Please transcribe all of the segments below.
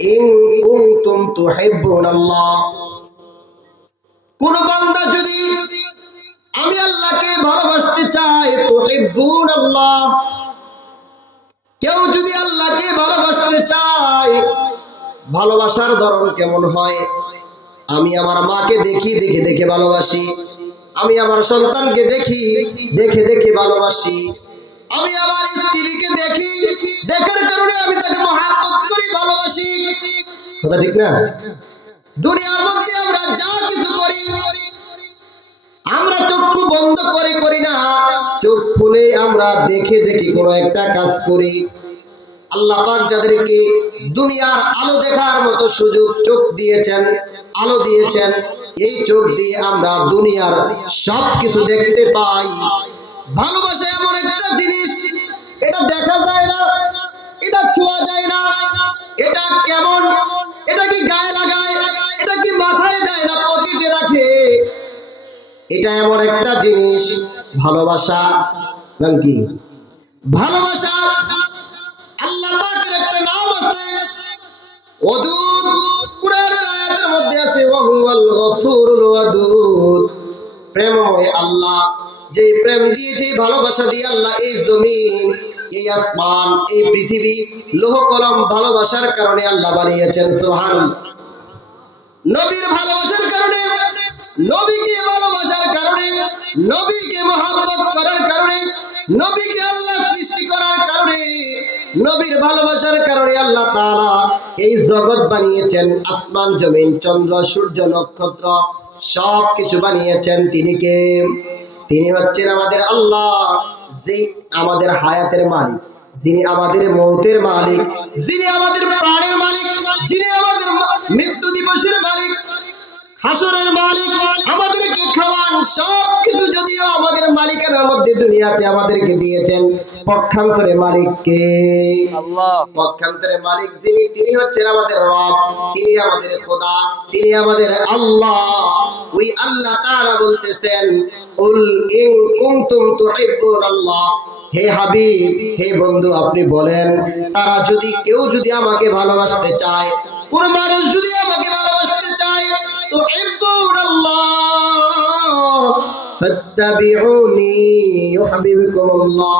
In কুনতুম তুহিব্বুনাল্লাহ কোন বান্দা যদি আমি আল্লাহকে ভালোবাসতে চাই তুহিব্বুনাল্লাহ কেউ যদি আল্লাহকে ভালোবাসতে চায়, ভালোবাসার ধরন কেমন হয়? আমি আমার মাকে দেখি, দেখে দেখে ভালোবাসি। আমি আমার সন্তানকে দেখি, দেখে দেখে ভালোবাসি। আমি আমার স্ত্রীকে দেখি। দেখার কারণে আমি তাকে মহাব্বত করি, ভালোবাসি। কথা ঠিক না? দুনিয়ার মধ্যে আমরা যা কিছু করি, আমরা চক্ষু বন্ধ করে করি না। চোখ খুলে আমরা দেখে দেখে কোনো একটা কাজ করি। আল্লাহ পাক যাদেরকে দুনিয়ার আলো দেখার মতো সুযোগ চোখ দিয়েছেন, আলো দিয়েছেন, এই চোখ দিয়ে আমরা দুনিয়ার সব কিছু দেখতে পাই। ভালোবাসা এমন একটা জিনিস, এটা দেখা যায় না, এটা ছোঁয়া যায় না, এটা কেমন, এটা কি গায়ে লাগায়, এটা কি মাথায় দেয় না, পকেটে রাখে? এটা এমন একটা জিনিস, ভালোবাসা, নাম কি? ভালোবাসা, আল্লাহ পাকের একটা নাম আছে, ওদুদ, কুরআনের আয়াতের মধ্যে আছে ওয়াহুয়াল গফুরুল ওয়াদুদ। প্রেমময় আল্লাহ যে প্রেম দিয়ে যে ভালোবাসা দিয়ে আল্লাহ এই জমিন, এই আসমান, এই পৃথিবী লোহ কলম ভালোবাসার কারণে আল্লাহ বানিয়েছেন সোহান নবীর ভালোবাসার কারণে, নবীকে ভালোবাসার কারণে, নবীকে মহাব্বত করার কারণে, নবীকে আল্লাহ সৃষ্টি করার কারণে, নবীর ভালোবাসার কারণে আল্লাহ তাআলা এই জগৎ বানিয়েছেন, আসমান, জমিন, চন্দ্র, সূর্য, নক্ষত্র সব কিছু বানিয়েছেন তিনি কে? তিনি হচ্ছেন আমাদের আল্লাহ যে আমাদের হায়াতের মালিক, যিনি আমাদের মৌতের মালিক, যিনি আমাদের প্রাণের মালিক, যিনি আমাদের মৃত্যু দিবসের মালিক, হাসরের মালিক, আমাদেরকে খাওয়ান সব কিছু যদিও আমাদের মালিকের মধ্যে দুনিয়াতে আমাদেরকে দিয়েছেন। পক্ষান্তরে মালিককে। আল্লাহ। পক্ষান্তরে মালিক যিনি তিনি হচ্ছেন আমাদের রব তিনি আমাদের খোদা তিনি আমাদের আল্লাহ। ওই আল্লাহ তারা বলতেছেন উল ইন কুনতুম তুহিব্বুন আল্লাহ হে হাবিব হে বন্ধু আপনি বলেন তারা যদি কেউ যদি আমাকে ভালোবাসতে চায় কোন মানুষ যদি আমাকে ভালোবাসতে চায় তো ফাত্তাবিউনি ইউহিব্বুকুমুল্লাহ।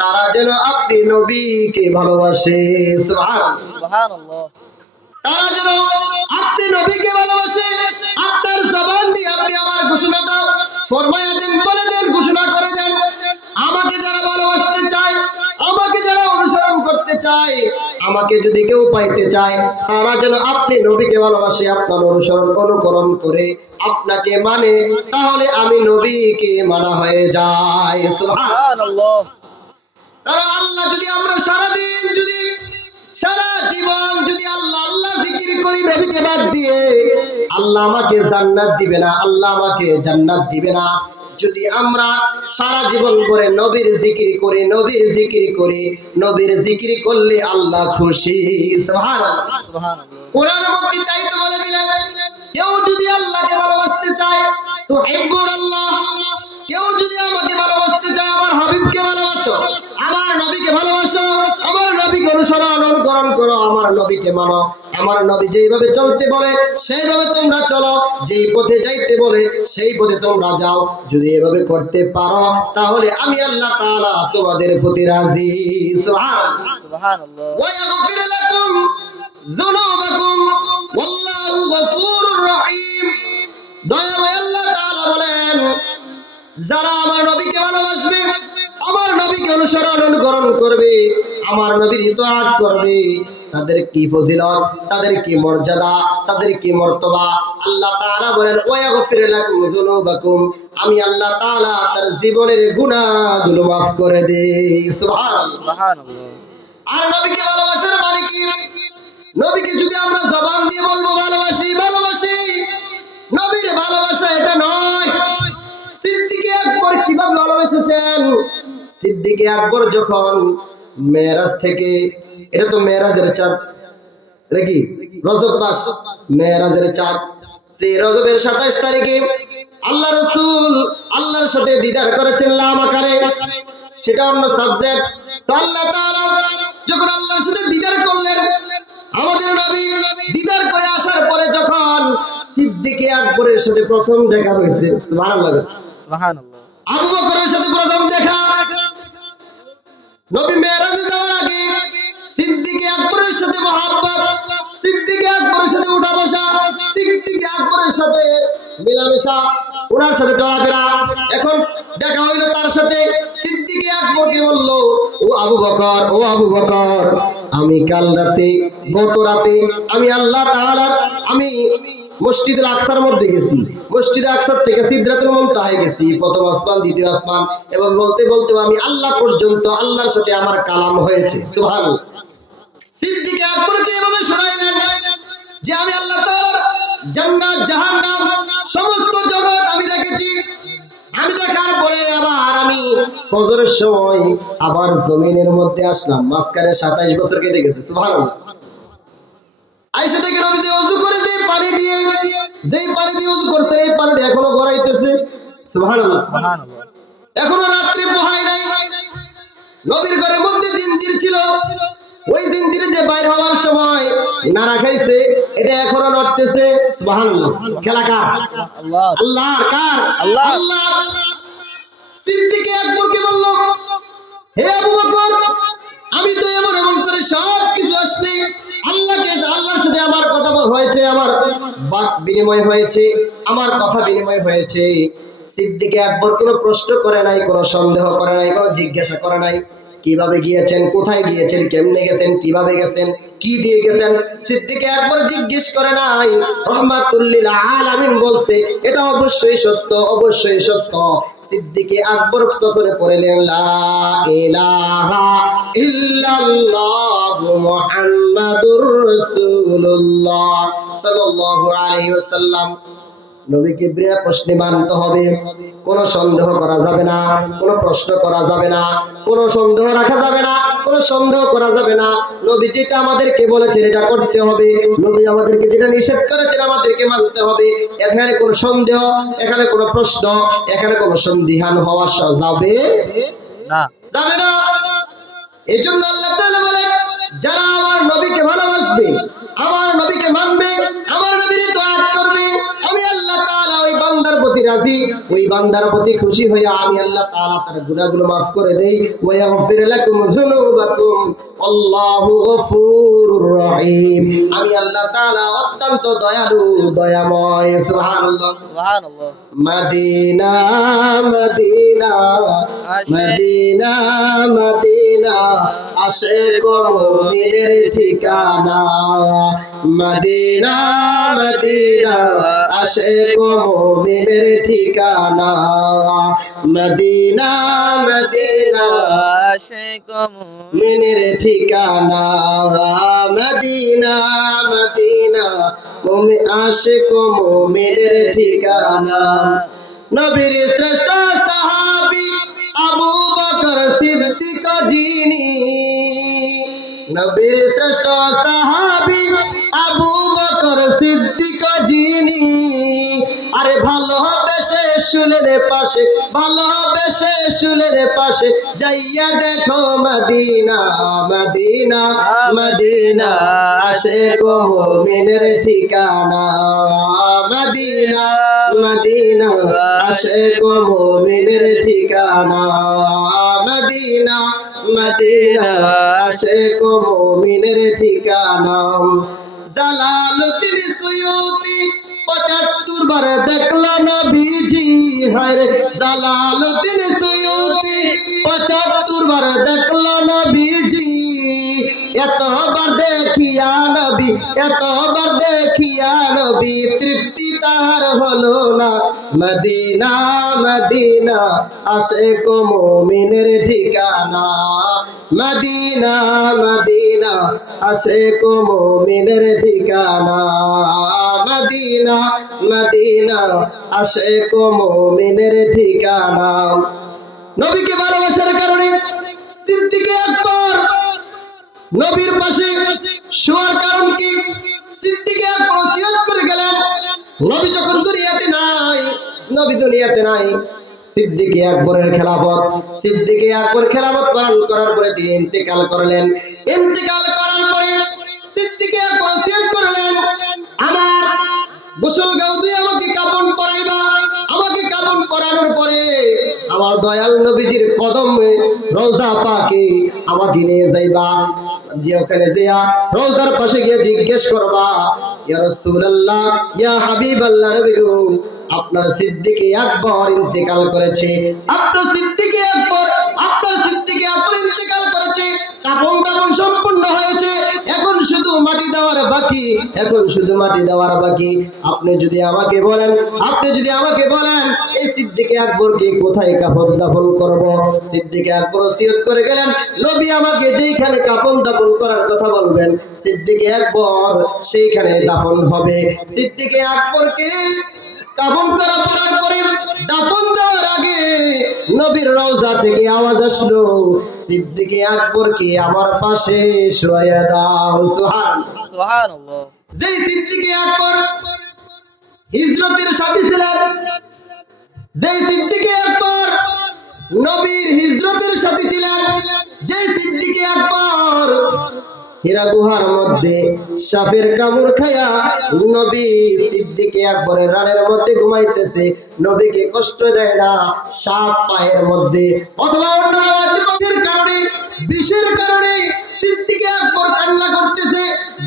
তারা যেন আপনি নবীকে ভালোবাসে তারা যেন আপনি নবীকে ভালোবাসে আপনার জবান দিয়ে আপনি আমার ঘোষণাটা ফরমায়া দেন বলে দেন ঘোষণা করে দেন। আমাকে যারা ভালোবাসতে চায় আমাকে যারা অনুসরণ করতে চায় আমাকে যদি কেউ পাইতে চায় তারা যেন আপনি নবীকে ভালোবাসে আপনার অনুসরণ অনুকরণ করে আপনাকে মানে তাহলে আমি নবীকে মানা হয়ে সুবহানাল্লাহ। তারা আল্লাহ যদি আমরা সারাদিন যদি সারা জীবন যদি আল্লাহ আল্লাহ জিকির করি নবীকে বাদ দিয়ে আল্লাহ আমাকে জান্নাত দিবে না আল্লাহ আমাকে জান্নাত দিবে না। যদি আমরা সারা জীবন করে নবীর জিকির করি নবীর জিকির করি নবীর জিকির করলে আল্লাহ খুশি। সুবহানাল্লাহ। সুবহানাল্লাহ। কোরআনের মধ্যে তাই তো বলে দিলেন কেউ যদি আল্লাহকে ভালোবাসতে চায় তো হেব্বুর আল্লাহ। কেউ যদি আমাকে ভালোবাসতে চায় আমার হাবিবকে ভালোবাসো আমার নবীকে ভালোবাসো আমার নবীকে অনুসরণ অনুকরণ করো আমার নবীকে মানো। আমার নবী যেইভাবে চলতে বলে সেইভাবে তোমরা চলো। যেই পথে যাইতে বলে সেই পথে তোমরা যাও। যদি এভাবে করতে পারো তাহলে আমি আল্লাহ তাআলা তোমাদের প্রতি রাজি। সুবহানাল্লাহ। ওয়া ইয়াগফির লাকুম যুনুবাকুম। ওয়াল্লাহু গফুরুর রহিম। দয়া যারা আমার নবীকে ভালোবাসবে, আমার নবীকে অনুসরণ অনুকরণ করবে, আমার নবীর ইতাআত করবে, তাদের কি ফজিলত, তাদের কি মর্যাদা, তাদের কি মর্তবা? আল্লাহ তাআলা বলেন, ওয়াগফির লাকুম যুনুবাকুম আমি আল্লাহ তাআলা তার জীবনের গুনাহগুলো মাফ করে দেই। সুবহানাল্লাহ। আর নবীকে ভালোবাসার মানে কি? নবীকে যদি আমরা জবান দিয়ে বলব, ভালোবাসি ভালোবাসি সিদ্দিকে আকবর যখন মেয়েরাজ থেকে, এটা তো মেয়েরাজের চাঁদ নাকি রজব মাস মেয়েরাজের চাঁদ। সে রজবের সাতাশ তারিখে আল্লাহ রসুল আল্লাহর সাথে দিদার করেছেন লামাকারে সেটা অন্য সাবজেক্ট তো আল্লাহ যখন আল্লাহর সাথে দিদার করলেন, আমাদের নবী দিদার করে আসার পরে যখন সিদ্দিকে আকবরের সাথে প্রথম দেখা হয়েছে। ভালো লাগে সাথে প্রথম দেখা। নবী মেরাজে যাওয়ার আগে সিদ্দিকে আকবরের সাথে মহাব্বত, সিদ্দিকে আকবরের সাথে উঠা বসা, সিদ্দিকে আকবরের সাথে মেলামেশা, ওনার সাথে চলাফেরা। এখন দেখা হইল তার সাথে সিদ্দিকে আকবরকে বলল, ও আবু বকর, ও আবু বকর। আমি কাল রাতে, গত রাতে আমি আল্লাহ আমি মসজিদুল আকসার মধ্যে গেছি। মসজিদ আকসার থেকে সিদ্ধাতুল মুনতাহায় গেছি। প্রথম আসমান, দ্বিতীয় আসমান এবং বলতে বলতে আমি আল্লাহ পর্যন্ত আল্লাহর সাথে আমার কালাম হয়েছে। সুবহানাল্লাহ। সিদ্দিকে আকবরকে এভাবে শোনাইলেন যে আমি আল্লাহ তাআলার ফজরের সময় আবার জমিনের মধ্যে আসলাম। মাঝখানে সাতাইশ বছর কেটে গেছে সুবহানাল্লাহ। আইসা থেকে নবীজি অজু করে দিয়ে পানি দিয়ে যেই পানি দিয়ে অজু করছে এই পানিটা এখনও গড়াইতেছে এখনও রাত্রে পোহায় নাই। নবীর ঘরের মধ্যে জিনজির ছিল। ওই জিনজিরে যে বাইর হওয়ার সময় নাড়া খাইছে এটা এখনও নড়তেছে সুবহানাল্লাহ। খেলা কার? আল্লাহর কার? আল্লাহ। সিদ্দিকে আকবরকে বলল, হে আবু বকর, আমি তো এমন এমন করে সব কিছু আসলে আল্লাহকে, আল্লাহর সাথে আমার কথা হয়েছে, আমার বাক বিনিময় হয়েছে, আমার কথা বিনিময় হয়েছে। সিদ্দিকে আকবর কোনো প্রশ্ন করে নাই, কোনো সন্দেহ করে নাই, কোনো জিজ্ঞাসা করে নাই। কীভাবে গিয়েছেন, কোথায় গিয়েছেন, কেমনে গেছেন, কীভাবে গেছেন, কি দিয়ে গেছেন? সিদ্দিকে একবার জিজ্ঞেস করে নাই। রহমাতুল্লিল আলামিন বলছে, এটা অবশ্যই সত্য অবশ্যই সত্য। সিদ্দিকে আকবর করে পড়লেন লা ইলাহা ইল্লাল্লাহু মুহাম্মাদুর আলাইহি নবীকে বিনা প্রশ্নে মানতে হবে। কোনো সন্দেহ করা যাবে না কোনো প্রশ্ন করা যাবে না কোনো সন্দেহ রাখা যাবে না কোনো সন্দেহ করা যাবে না। নবী যেটা আমাদেরকে বলেছেন এটা করতে হবে। নবী আমাদেরকে যেটা নিষেধ করেছেন আমাদেরকে মানতে হবে। এখানে কোনো সন্দেহ এখানে কোনো প্রশ্ন এখানে কোনো সন্দিহান হওয়া যাবে না। যাবে না। এই জন্য আল্লাহ তাআলা বলেন যারা আমার নবীকে ভালোবাসবে আমার নবীকে মানবে আমার প্রতি রাজি ওই বান্দার প্রতি খুশি হয়ে আমি আল্লাহ তাআলা তার গুনাহগুলো maaf করে দেই। ওয়া ইয়াগফির লাকুম যুনুবাকুম। আল্লাহু গফুরুর রহিম। আমি আল্লাহ তাআলা অত্যন্ত দয়ালু দয়াময় সুবহানাল্লাহ। সুবহানাল্লাহ। Medina Medina Medina Medina. ঠিকানা। মদিনা মদিনা আসে মুমিনের ঠিকানা মদিনা মদিনা আশিক মিনের ঠিকানা মদিনা মদিনা মুমি আশিক মুমিনের ঠিকানা নবীর শ্রেষ্ঠ সাহাবি আবু বকর সিদ্দিক যিনি নবীর শ্রেষ্ঠ সাহাবি আবু বকর সিদ্দিক যিনি, আরে ভালো সে শুলের পাশে, ভালো সে শুলের পাশে, যাইয়া দেখো মদিনা মদিনা মদিনা, আসে গো মুমিনের ঠিকানা। মদিনা মদিনা, আসে গো মুমিনের ঠিকানা। মদিনা মদিনা, আসে গো মুমিনের ঠিকানা। জালালুদ্দিন সুয়ুতি পঁচাত্তর বার দেখল নবীজি হরে জালালুদ্দিন সুয়ুতি পঁচাত্তর বার দেখল নবীজি, এতবার দেখিয়া নবী, এতবার দেখিয়া নবী, তৃপ্তি তার হলো না। মদিনা মদিনা আসে কো মুমিনের ঠিকানা। মদিনা মদিনা আসে কো মুমিনের ঠিকানা। মদিনা মদিনা আসে কো ঠিকানা। নবীকে ভালোবাসার কারণে সিদ্দিকে আকবর নবীর পাশে শোয়ার কারণ কি? সিদ্দিকে ওসিয়ত করে গেলেন। নবী যখন দুনিয়াতে নাই, নবী দুনিয়াতে নাই, সিদ্দিকে আকবরের খেলাফত, সিদ্দিকে আকবর খেলাফত পালন করার পরে তিনি ইন্তেকাল করলেন। ইন্তেকাল করার পরে সিদ্দিকে আকবর ওসিয়ত করলেন। আমার গোসল গাও দিয়ে আমাকে দয়াল নবীজির কদমে রোজা পাকে আমাকে নিয়ে যাইবা। যে ওখানে দেয়া রোজার পাশে গিয়ে জিজ্ঞেস করবা, ইয়া রাসূলুল্লাহ, ইয়া হাবিবাল্লাহ নবী গো, আপনার সিদ্দিকে একবার ইন্তেকাল করেছে। আপনার সিদ্দিকে আকবর আপনার সিদ্দিকে আকবর ইন্তেকাল করেছে কাপন কাপন সম্পূর্ণ হয়েছে, এখন শুধু মাটি দেওয়ার বাকি, এখন শুধু মাটি দেওয়ার বাকি। আপনি যদি আমাকে বলেন, আপনি যদি আমাকে বলেন, এই সিদ্দিকে আকবরকে কোথায় কাপন দাফন করব? সিদ্দিকে আকবর ওসিয়ত করে গেলেন, নবী আমাকে যেইখানে কাপন দাফন করার কথা বলবেন, সিদ্দিকে আকবর সেইখানে দাফন হবে। সিদ্দিকে আকবরকে কাফন করা পড়ার পরে দাফন দেওয়ার আগে নবীর রওজা থেকে আওয়াজ আসলো সিদ্দিকে আকবরকে আমার পাশে শোয়া দাও। সুবহান যেই সিদ্দিকে আকবর হিজরতের সাথী ছিলেন যেই সিদ্দিকে আকবর নবীর হিজরতের সাথী ছিলেন যেই সিদ্দিকে আকবর হীরা গুহার মধ্যে সাপের কামড় খায়া নবী সিদ্দিকে একবারে রানের মধ্যে ঘুমাইতেছে। নবীকে কষ্ট দেয় না, সাপ পায়ের মধ্যে অথবা অন্য কারণে, বিষের কারণে সিদ্দিকে একবার কান্না করতেছে,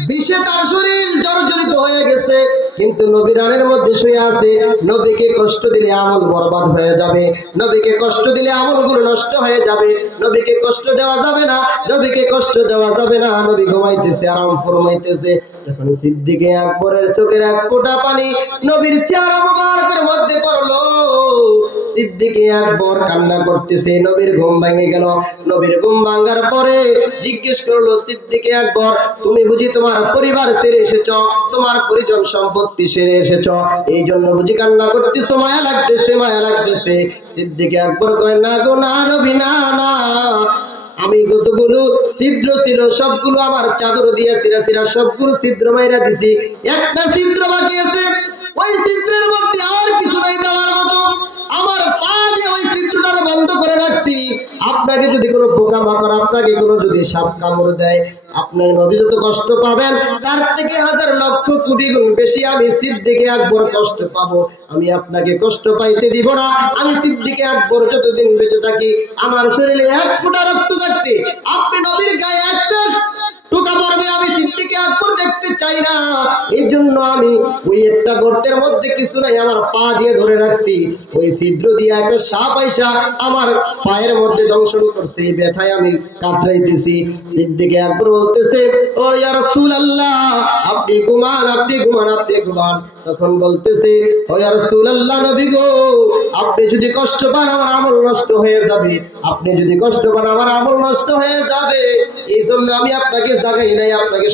বিষে তার শরীর জর্জরিত হয়ে গেছে। কিন্তু নবীর রানের মধ্যে শুয়ে আছে, নবীকে কষ্ট দিলে আমল বরবাদ হয়ে যাবে, নবীকে কষ্ট দিলে আমলগুলো নষ্ট হয়ে যাবে, নবীকে কষ্ট দেওয়া যাবে না, নবীকে কষ্ট দেওয়া যাবে না, নবী ঘুমাইতেছে, আরাম ফরমাইতেছে। যখন সিদ্দিকে আকবরের চোখের এক ফোঁটা পানি নবীর চেহারা মুবারকের মধ্যে পড়ল। সিদ্দিকে আকবর কান্না করতেছে, নবীর ঘুম ভেঙে গেল। নবীর ঘুম ভাঙার পরে জিজ্ঞেস করল, সিদ্দিকে আকবর, তুমি বুঝি তোমার পরিবার ছেড়ে এসেছ? তোমার পরিজন সম্পত্তি সেরে এসেছ? এই জন্য বুঝি কান্না করতেছো, মায়া লাগতেছে মায়া লাগতেছে। সিদ্দিকে আকবর কয়, না গো, না নবী না না। আমি যতগুলো ছিদ্র ছিল, সবগুলো আমার চাদর দিয়ে সিরা সিরা সবগুলো ছিদ্র মাইরা দিছি। একটা ছিদ্র বাকি আছে। ওই ছিদ্রের মধ্যে আর কিছু নাই দেওয়ার মতো। আমার পা দিয়ে ওই ছিদ্রটারে বন্ধ করে রাখছি। আপনাকে যদি কোনো পোকা মাকড়, আপনাকে কোনো যদি সাপ কামড় দেয়, আপনার নবী যত কষ্ট পাবেন, তার থেকে হাজার লক্ষ কোটি গুণ বেশি আমি সিদ্দিকে আকবর কষ্ট পাবো। আমি আপনাকে কষ্ট পাইতে দিব না। আমি সিদ্দিকে আকবর যতদিন বেঁচে থাকি, আমার শরীরে এক ফোঁটা রক্ত থাকতে, আপনি নবীর গায়ে একটা টোকা পড়বে, আমি সিদ্দিকে আকবর দেখতে চাই না। এই জন্য আমি ওই একটা গর্তের মধ্যে কিছু নাই, আমার পা দিয়ে ধরে রাখছি। ওই ছিদ্র দিয়ে একটা সাপ আইসা আমার পায়ের মধ্যে দংশন করছে, এই ব্যথায় আমি কাতরাইতেছি। সিদ্দিকে আকবর বলতেছে, ও ইয়া রাসূলুল্লাহ, আপনি ঘুমান আপনি ঘুমান আপনি ঘুমান। তখন বলতেছে নবী গো, আপনি যদি কষ্ট পান, আমার আমল নষ্ট হয়ে যাবে। আপনি যদি কষ্ট পান, আমার আমল নষ্ট হয়ে যাবে। এই জন্য আমি আপনাকে জাগাই নাই, আপনাকে